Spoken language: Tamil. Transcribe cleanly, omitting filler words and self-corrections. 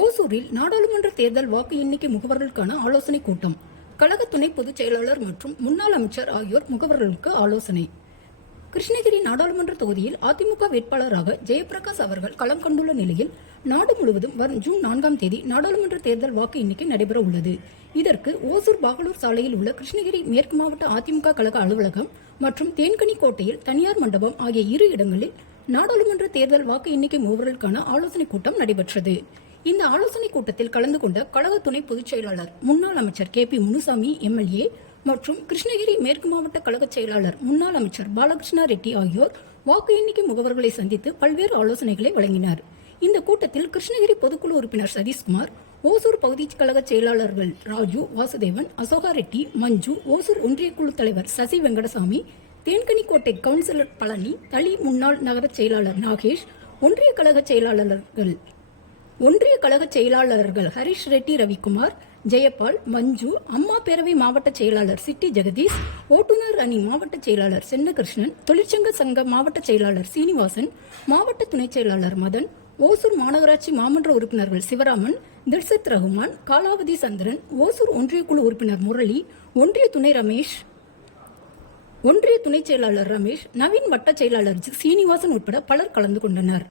ஓசூரில் நாடாளுமன்ற தேர்தல் வாக்கு எண்ணிக்கை முகவர்களுக்கான ஆலோசனை கூட்டம். கழக துணை பொதுச் செயலாளர் மற்றும் முன்னாள் அமைச்சர் ஆகியோர் முகவர்களுக்கு ஆலோசனை. கிருஷ்ணகிரி நாடாளுமன்ற தொகுதியில் அதிமுக வேட்பாளராக ஜெயபிரகாஷ் அவர்கள் களம் கண்டுள்ள நிலையில் நாடு முழுவதும் வரும் ஜூன் 4ஆம் தேதி நாடாளுமன்ற தேர்தல் வாக்கு எண்ணிக்கை நடைபெற உள்ளது. இதற்கு ஓசூர் பாகலூர் சாலையில் உள்ள கிருஷ்ணகிரி மேற்கு மாவட்ட அதிமுக கழக அலுவலகம் மற்றும் தேன்கனி கோட்டையில் தனியார் மண்டபம் ஆகிய இரு இடங்களில் நாடாளுமன்ற தேர்தல் வாக்கு எண்ணிக்கை முகவர்களுக்கான ஆலோசனை கூட்டம் நடைபெற்றது. இந்த ஆலோசனை கூட்டத்தில் கலந்து கொண்ட கழக துணை பொதுச் செயலாளர் முன்னாள் அமைச்சர் KP முனுசாமி MLA மற்றும் கிருஷ்ணகிரி மேற்கு மாவட்ட கழக செயலாளர் முன்னாள் அமைச்சர் பாலகிருஷ்ணா ரெட்டி ஆகியோர் வாக்கு எண்ணிக்கை முகவர்களை சந்தித்து பல்வேறு ஆலோசனைகளை வழங்கினார். இந்த கூட்டத்தில் கிருஷ்ணகிரி பொதுக்குழு உறுப்பினர் சதீஷ்குமார், ஓசூர் பகுதி கழக செயலாளர்கள் ராஜு, வாசுதேவன், அசோகா ரெட்டி, மஞ்சு, ஓசூர் ஒன்றிய குழு தலைவர் சசி வெங்கடசாமி, தேன்கனிக்கோட்டை கவுன்சிலர் பழனி, தளி முன்னாள் நகர செயலாளர் நாகேஷ், ஒன்றிய கழக செயலாளர்கள் ஹரிஷ் ரெட்டி, ரவிக்குமார், ஜெயபால், மஞ்சு, அம்மா பேரவை மாவட்ட செயலாளர் சிட்டி ஜெகதீஷ், ஓட்டுநர் அணி மாவட்ட செயலாளர் சென்னகிருஷ்ணன், தொழிற்சங்க சங்க மாவட்ட செயலாளர் சீனிவாசன், மாவட்ட துணை செயலாளர் மதன், ஓசூர் மாநகராட்சி மாமன்ற உறுப்பினர்கள் சிவராமன், தில்சத் ரகுமான், காலாவதி சந்திரன், ஓசூர் ஒன்றிய குழு உறுப்பினர் முரளி, ஒன்றிய துணை செயலாளர் ரமேஷ், நவீன் வட்ட செயலாளர் சீனிவாசன் உட்பட பலர் கலந்து கொண்டனர்.